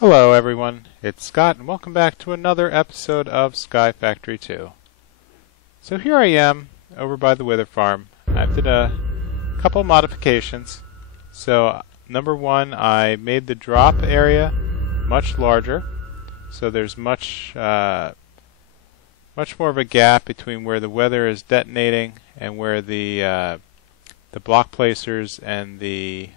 Hello everyone, it's Scott and welcome back to another episode of Sky Factory 2. So here I am over by the Wither farm. I've did a couple modifications. So number one, I made the drop area much larger. So there's much more of a gap between where the Wither is detonating and where the block placers and the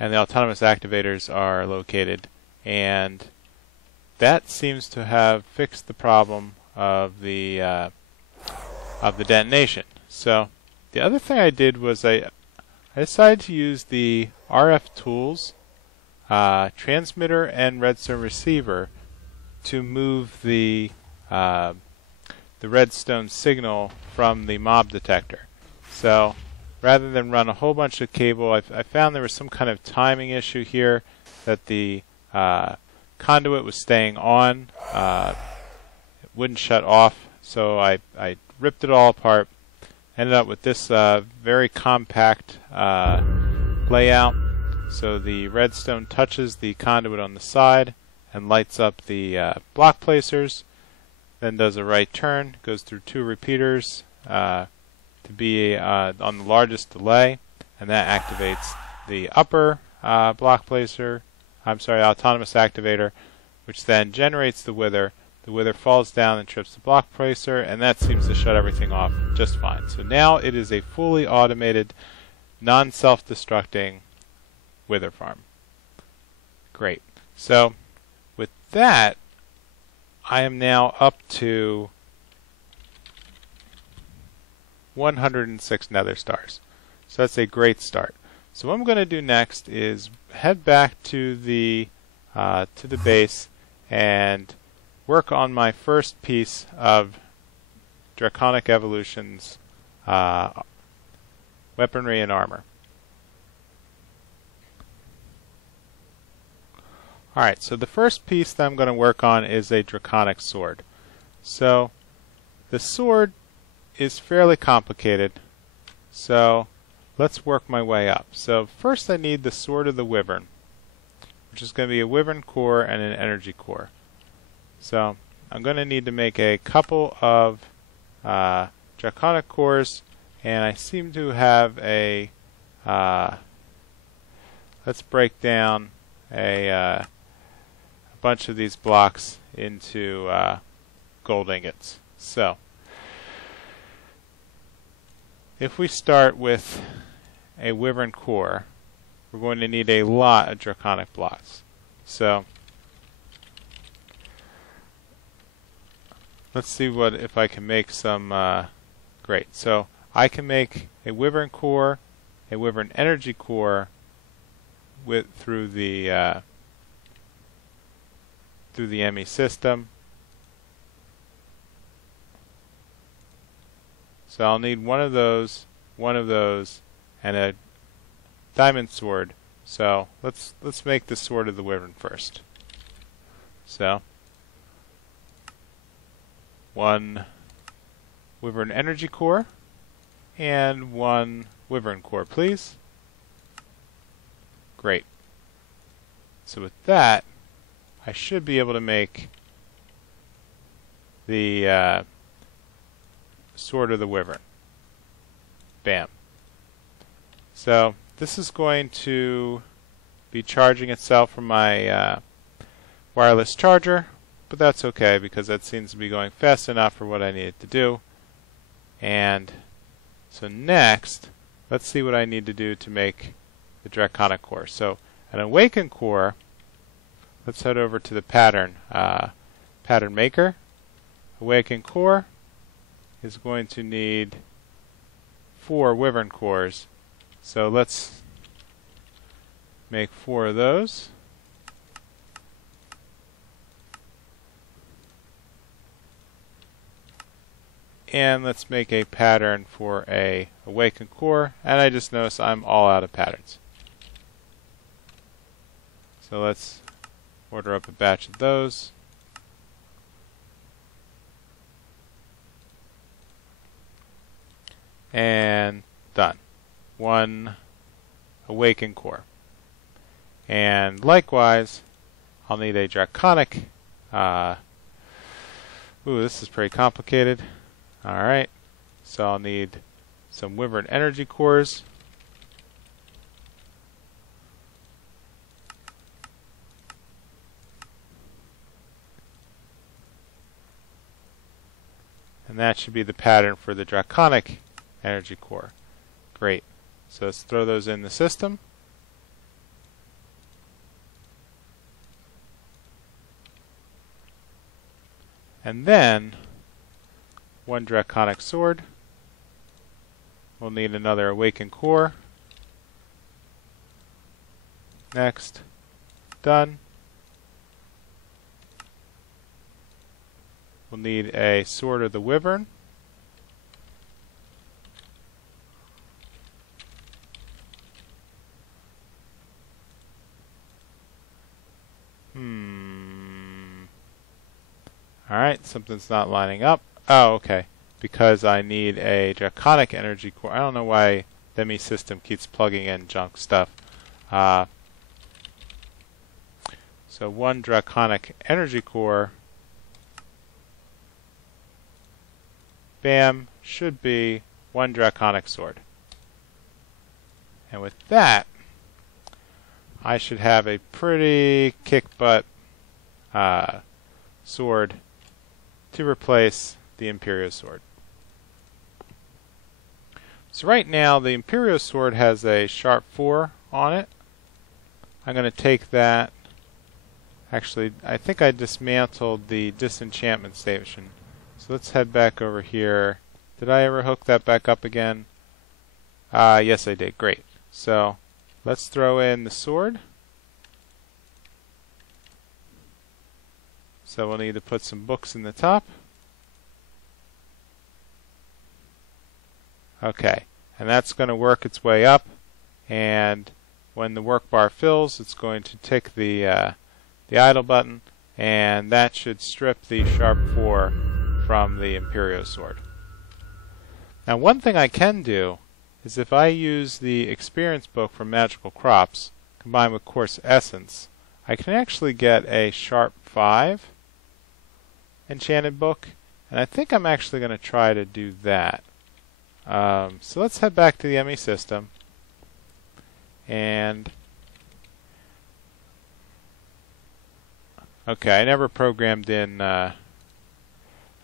autonomous activators are located, and that seems to have fixed the problem of the detonation. So the other thing I did was I decided to use the RF tools transmitter and redstone receiver to move the redstone signal from the mob detector. So rather than run a whole bunch of cable, I found there was some kind of timing issue here, that the conduit was staying on. It wouldn't shut off, so I ripped it all apart. Ended up with this very compact layout. So the redstone touches the conduit on the side and lights up the block placers, then does a right turn, goes through two repeaters to be on the largest delay, and that activates the upper block placer, autonomous activator, which then generates the Wither. The Wither falls down and trips the block placer, and that seems to shut everything off just fine. So now it is a fully automated, non-self-destructing Wither farm. Great. So with that, I am now up to 106 Nether Stars. So that's a great start. So what I'm going to do next is head back to the base and work on my first piece of Draconic Evolution's weaponry and armor. Alright, so the first piece that I'm going to work on is a Draconic Sword. So the sword is fairly complicated, so let's work my way up. So first I need the Sword of the Wyvern, which is going to be a Wyvern core and an energy core. So I'm going to need to make a couple of Draconic cores, and I seem to have a let's break down a bunch of these blocks into gold ingots. So if we start with a Wyvern core, we're going to need a lot of Draconic blocks. So let's see if I can make some. Great. So I can make a Wyvern core, a Wyvern energy core through the ME system. So I'll need one of those, and a diamond sword. So let's make the Sword of the Wyvern first. So one Wyvern energy core and one Wyvern core, please. Great. So with that, I should be able to make the Sword of the Wyvern. Bam. So this is going to be charging itself from my wireless charger, but that's okay because that seems to be going fast enough for what I need it to do. And so next, let's see what I need to do to make the Draconic core. So an Awakened core, let's head over to the pattern maker. Awakened core is going to need 4 Wyvern cores. So let's make 4 of those. And let's make a pattern for a Awakened core. And I just noticed I'm all out of patterns. So let's order up a batch of those. And done. One Awakened core. And likewise, I'll need a Draconic. Ooh, this is pretty complicated. Alright, so I'll need some Wyvern energy cores. And that should be the pattern for the Draconic energy core. Great. So let's throw those in the system. And then, one Draconic Sword. We'll need another Awakened Core. Next. Done. We'll need a Sword of the Wyvern. Alright, something's not lining up. Oh, okay. Because I need a Draconic energy core. I don't know why the ME system keeps plugging in junk stuff. So one Draconic energy core. Bam, should be one Draconic Sword. And with that, I should have a pretty kick-butt sword to replace the Imperio Sword. So right now, the Imperio Sword has a sharp 4 on it. I'm going to take that. Actually, I think I dismantled the disenchantment station. So let's head back over here. Did I ever hook that back up again? Yes, I did. Great. So let's throw in the sword. So we'll need to put some books in the top. Okay, and that's going to work its way up, and when the work bar fills, it's going to tick the idle button, and that should strip the sharp 4 from the Imperio Sword. Now, one thing I can do is if I use the experience book from Magical Crops combined with Course Essence, I can actually get a sharp 5 enchanted book, and I think I'm actually going to try to do that. So let's head back to the ME system, and okay, I never programmed in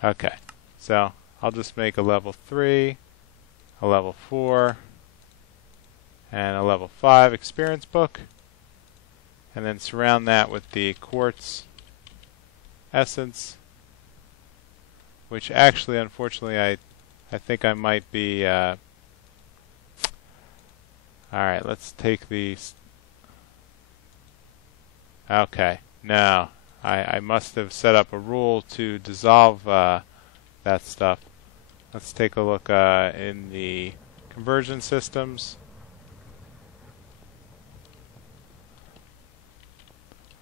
okay, so I'll just make a level 3, a level 4, and a level 5 experience book, and then surround that with the Quartz Essence, which actually, unfortunately, I think I might be alright, let's take these. Okay, no, I must have set up a rule to dissolve that stuff. Let's take a look in the conversion systems.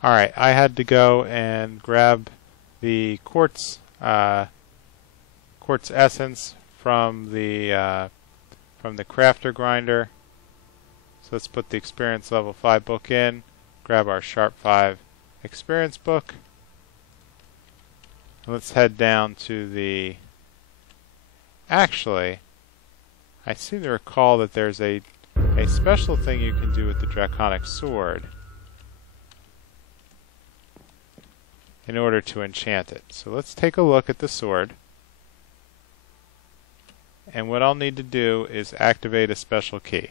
Alright, I had to go and grab the quartz essence from the crafter grinder. So let's put the experience level 5 book in, grab our sharp 5 experience book, and let's head down to the. Actually, I seem to recall that there's a special thing you can do with the Draconic Sword in order to enchant it. So let's take a look at the sword. And what I'll need to do is activate a special key.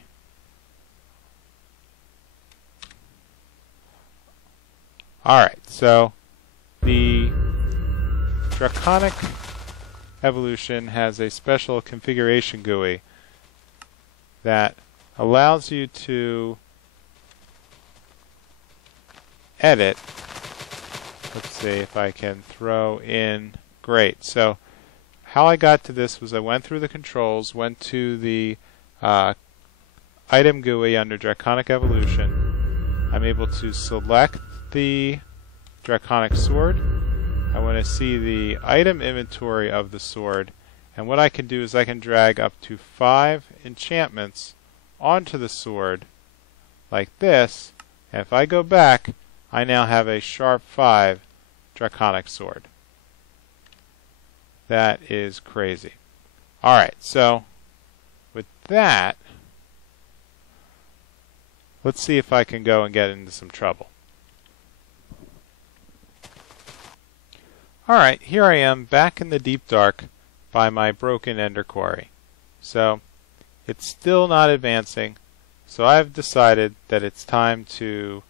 Alright, so the Draconic Evolution has a special configuration GUI that allows you to edit. Let's see if I can throw in. Great. So how I got to this was I went through the controls, went to the item GUI under Draconic Evolution. I'm able to select the Draconic Sword. I want to see the item inventory of the sword, and what I can do is I can drag up to 5 enchantments onto the sword like this, And if I go back, I now have a sharp 5 Draconic Sword. That is crazy. Alright, so with that, let's see if I can go and get into some trouble. Alright, here I am back in the deep dark by my broken Ender Quarry. So, it's still not advancing, so I've decided that it's time to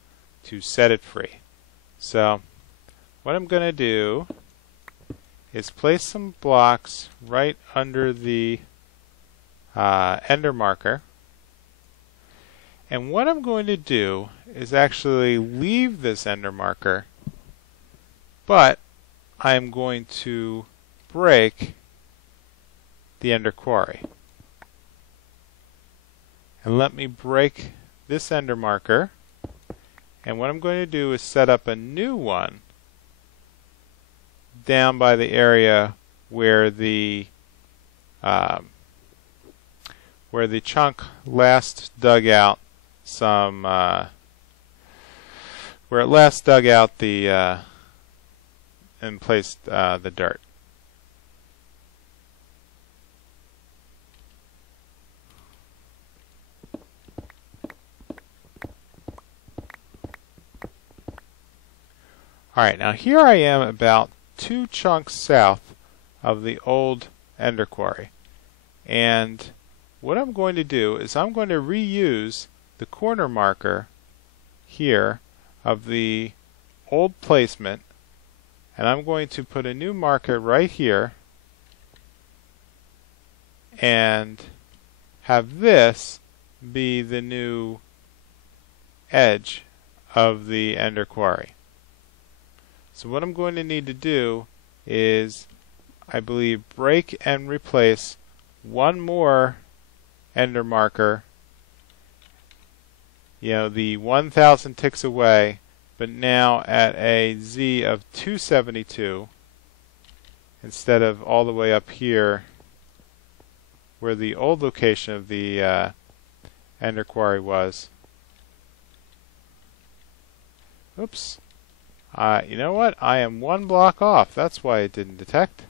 set it free. So, what I'm going to do is place some blocks right under the ender marker. And what I'm going to do is actually leave this ender marker, but I am going to break the Ender Quarry. And let me break this ender marker. And what I'm going to do is set up a new one down by the area where the chunk last dug out some where it last dug out the and placed the dirt. Alright, now here I am about 2 chunks south of the old Ender Quarry. And what I'm going to do is I'm going to reuse the corner marker here of the old placement, and I'm going to put a new marker right here and have this be the new edge of the Ender Quarry. So what I'm going to need to do is, I believe, break and replace one more ender marker, the 1000 ticks away, but now at a Z of 272 instead of all the way up here where the old location of the Ender Quarry was. Oops. You know what? I am 1 block off. That's why it didn't detect.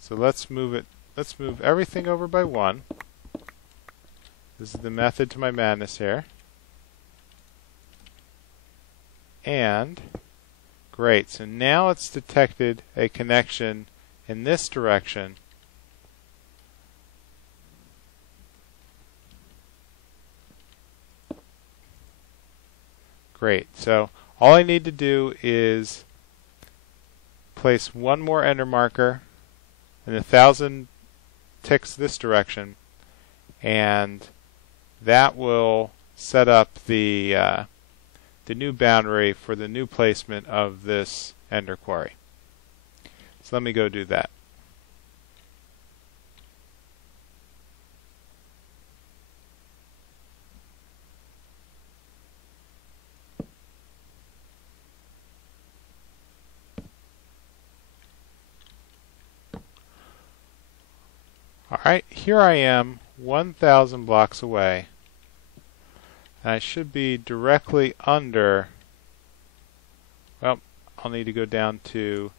So let's move it. Let's move everything over by 1. This is the method to my madness here. And great. So now it's detected a connection in this direction. Great. So all I need to do is place one more ender marker and 1000 ticks this direction, and that will set up the new boundary for the new placement of this Ender Quarry. So let me go do that. Alright, here I am 1000 blocks away. And I should be directly under, well, I'll need to go down to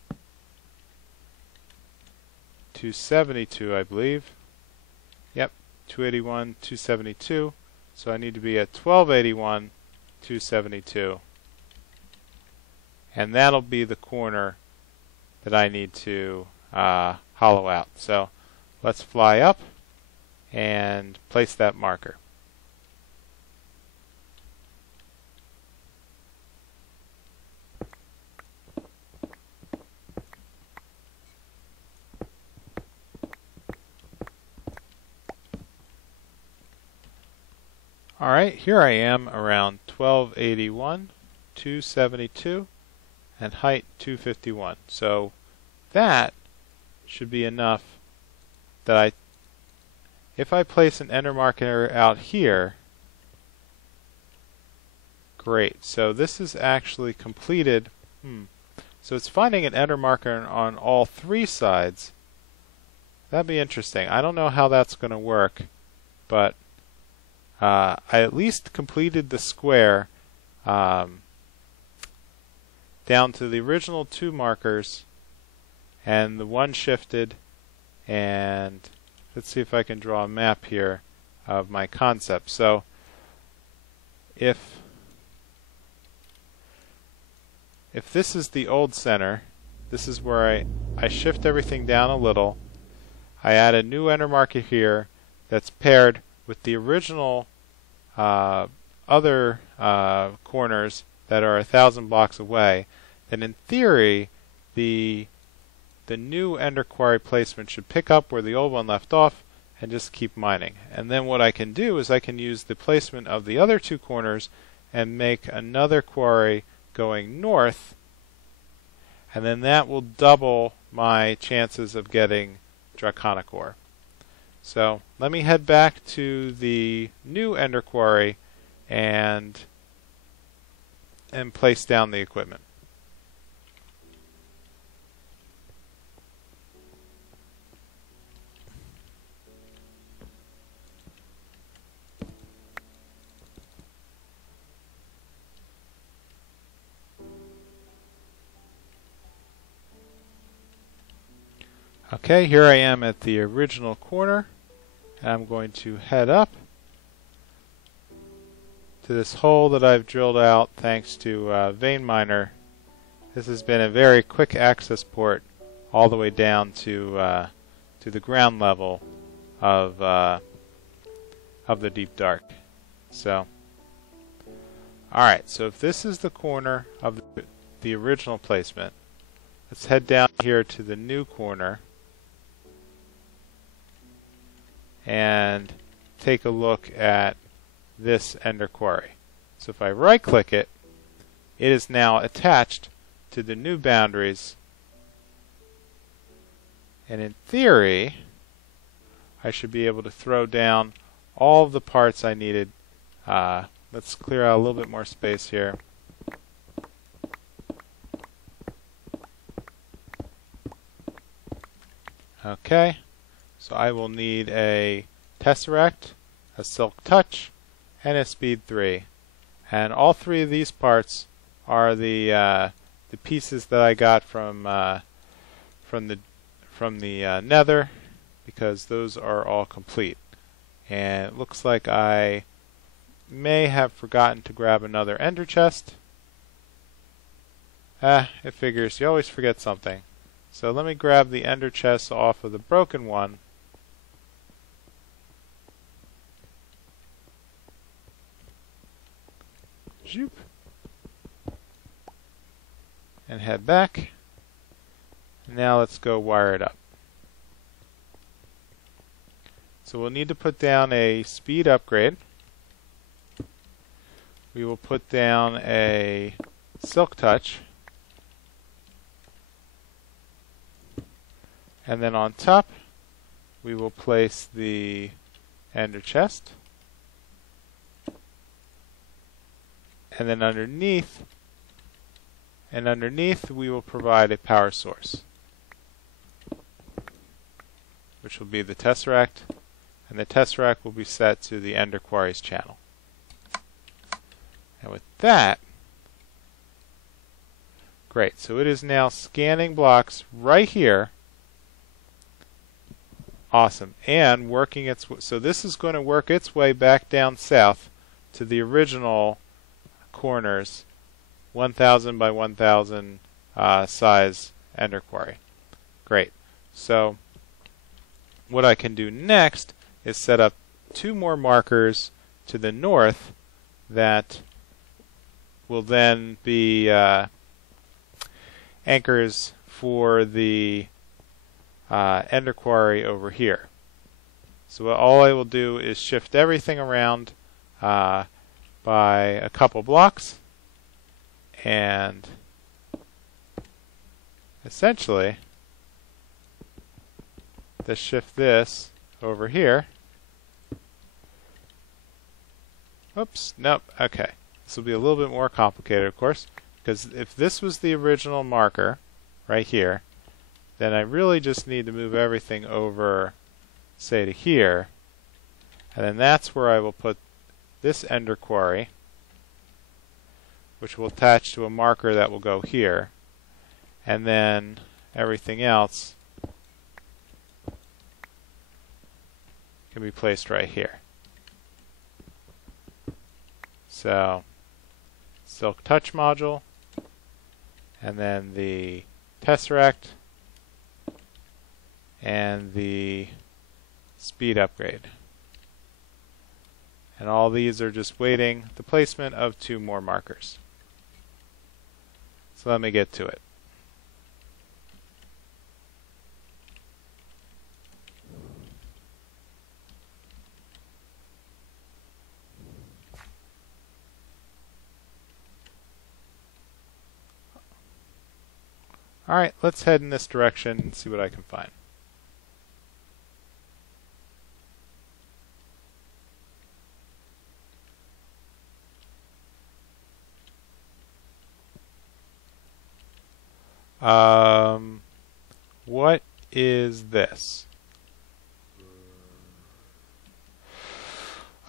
272, I believe. Yep, 281, 272. So I need to be at 1281, 272. And that'll be the corner that I need to hollow out. So let's fly up and place that marker. Alright, here I am around 1281, 272, and height 251. So that should be enough that if I place an ender marker out here, great. So this is actually completed. So it's finding an ender marker on all 3 sides. That'd be interesting. I don't know how that's going to work, but I at least completed the square down to the original 2 markers, and the one shifted. And let's see if I can draw a map here of my concept. So if this is the old center, this is where I shift everything down a little. I add a new enter marker here that's paired with the original other corners that are 1,000 blocks away. Then in theory, the new Ender Quarry placement should pick up where the old one left off and just keep mining. And then what I can do is I can use the placement of the other 2 corners and make another quarry going north, and then that will double my chances of getting Draconic ore. So let me head back to the new Ender Quarry and place down the equipment. Okay, here I am at the original corner, and I'm going to head up to this hole that I've drilled out thanks to Vein Miner. This has been a very quick access port all the way down to the ground level of the Deep Dark. So, alright, so if this is the corner of the original placement, let's head down here to the new corner and take a look at this Ender Quarry. So if I right click it, it is now attached to the new boundaries, and in theory I should be able to throw down all of the parts I needed. Let's clear out a little bit more space here. Okay, so I will need a Tesseract, a Silk Touch, and a Speed 3. And all 3 of these parts are the pieces that I got from the Nether, because those are all complete. And it looks like I may have forgotten to grab another Ender chest. It figures, you always forget something. So let me grab the Ender chest off of the broken one. Zoop. And head back. Now let's go wire it up. So we'll need to put down a speed upgrade. We will put down a Silk Touch. And then on top, we will place the Ender chest. And then underneath we will provide a power source, which will be the Tesseract, and the Tesseract will be set to the Ender Quarry's channel. And with that, great, so it is now scanning blocks right here. Awesome, and working its so this is going to work its way back down south to the original corners, 1,000 by 1,000 size Ender Quarry. Great. So what I can do next is set up 2 more markers to the north that will then be anchors for the Ender Quarry over here. So all I will do is shift everything around by a couple blocks, and essentially just shift this over here. Oops, nope, okay. This will be a little bit more complicated, of course, because if this was the original marker right here, then I really just need to move everything over, say, to here, and then that's where I will put this Ender Quarry, which will attach to a marker that will go here, and then everything else can be placed right here. So, Silk Touch module, and then the Tesseract, and the speed upgrade. And all these are just waiting the placement of 2 more markers. So let me get to it. Alright, let's head in this direction and see what I can find. What is this?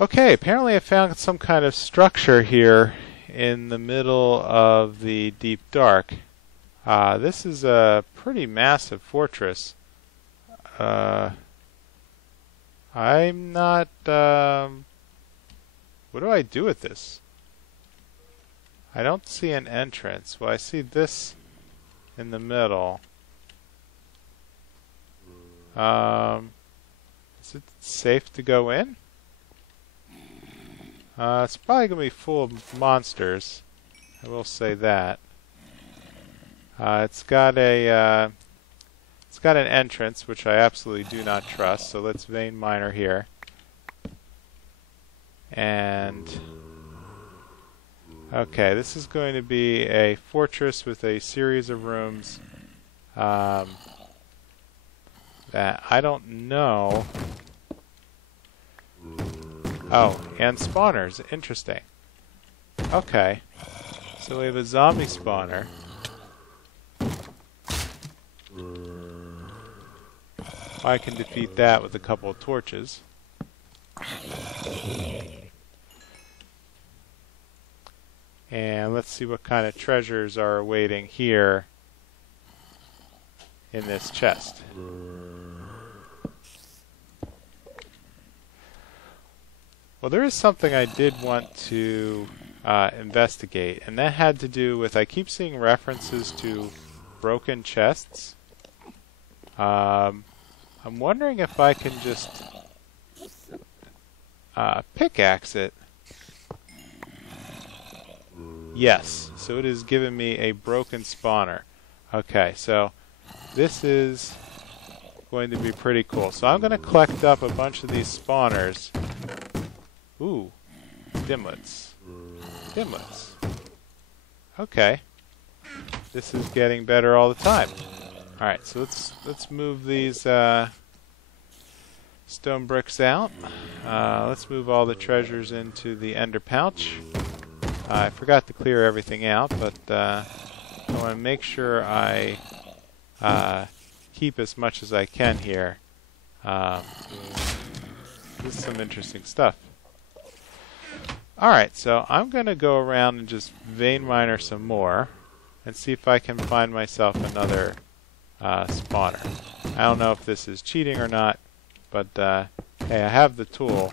Okay, apparently I found some kind of structure here in the middle of the deep dark. This is a pretty massive fortress. I'm not... what do I do with this? I don't see an entrance. Well, I see this in the middle. Is it safe to go in? It's probably going to be full of monsters. I will say that. It's got an entrance, which I absolutely do not trust. So let's vein miner here. And okay, this is going to be a fortress with a series of rooms that I don't know. Oh, and spawners. Interesting. Okay, so we have a zombie spawner. I can defeat that with a couple of torches. And let's see what kind of treasures are awaiting here in this chest. Well, there is something I did want to investigate, and that had to do with, I keep seeing references to broken chests. I'm wondering if I can just pickaxe it. Yes, so it has given me a broken spawner. Okay, so this is going to be pretty cool. So I'm going to collect up a bunch of these spawners. Ooh, dimlets. Dimlets. Okay. This is getting better all the time. Alright, so let's move these stone bricks out. Let's move all the treasures into the ender pouch. I forgot to clear everything out, but I want to make sure I keep as much as I can here. This is some interesting stuff. Alright, so I'm going to go around and just vein miner some more and see if I can find myself another spawner. I don't know if this is cheating or not, but hey, I have the tool.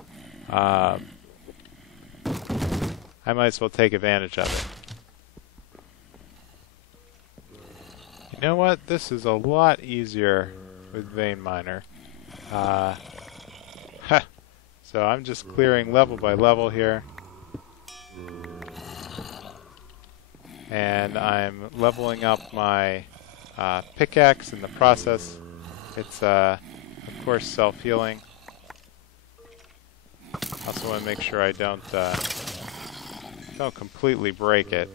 I might as well take advantage of it. You know what? This is a lot easier with vein miner. So I'm just clearing level by level here. And I'm leveling up my pickaxe in the process. It's of course self-healing. Also want to make sure I don't completely break it.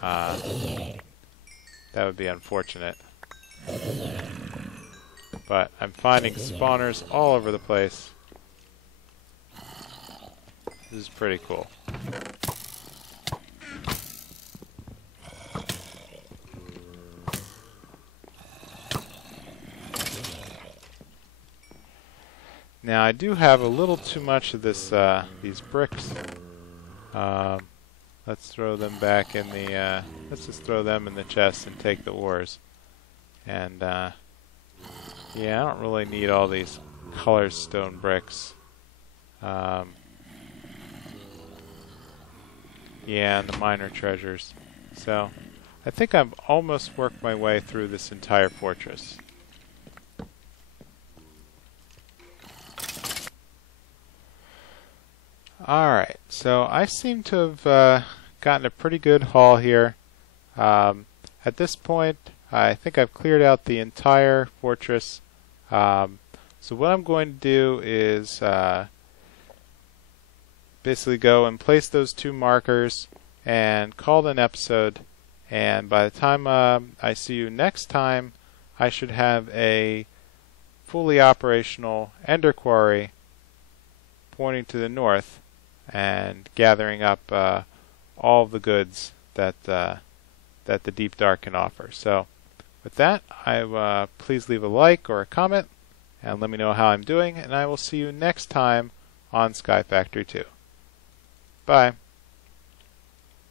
That would be unfortunate. But I'm finding spawners all over the place. This is pretty cool. Now I do have a little too much of this these bricks Let's throw them back in the, let's just throw them in the chest and take the ores. And, yeah, I don't really need all these colored stone bricks. Yeah, and the minor treasures. So, I think I've almost worked my way through this entire fortress. Alright, so I seem to have gotten a pretty good haul here. At this point, I think I've cleared out the entire fortress. So what I'm going to do is basically go and place those 2 markers and call it an episode. And by the time I see you next time, I should have a fully operational Ender Quarry pointing to the north and gathering up all the goods that that the Deep Dark can offer. So with that, please leave a like or a comment and let me know how I'm doing, and I will see you next time on Sky Factory 2. Bye.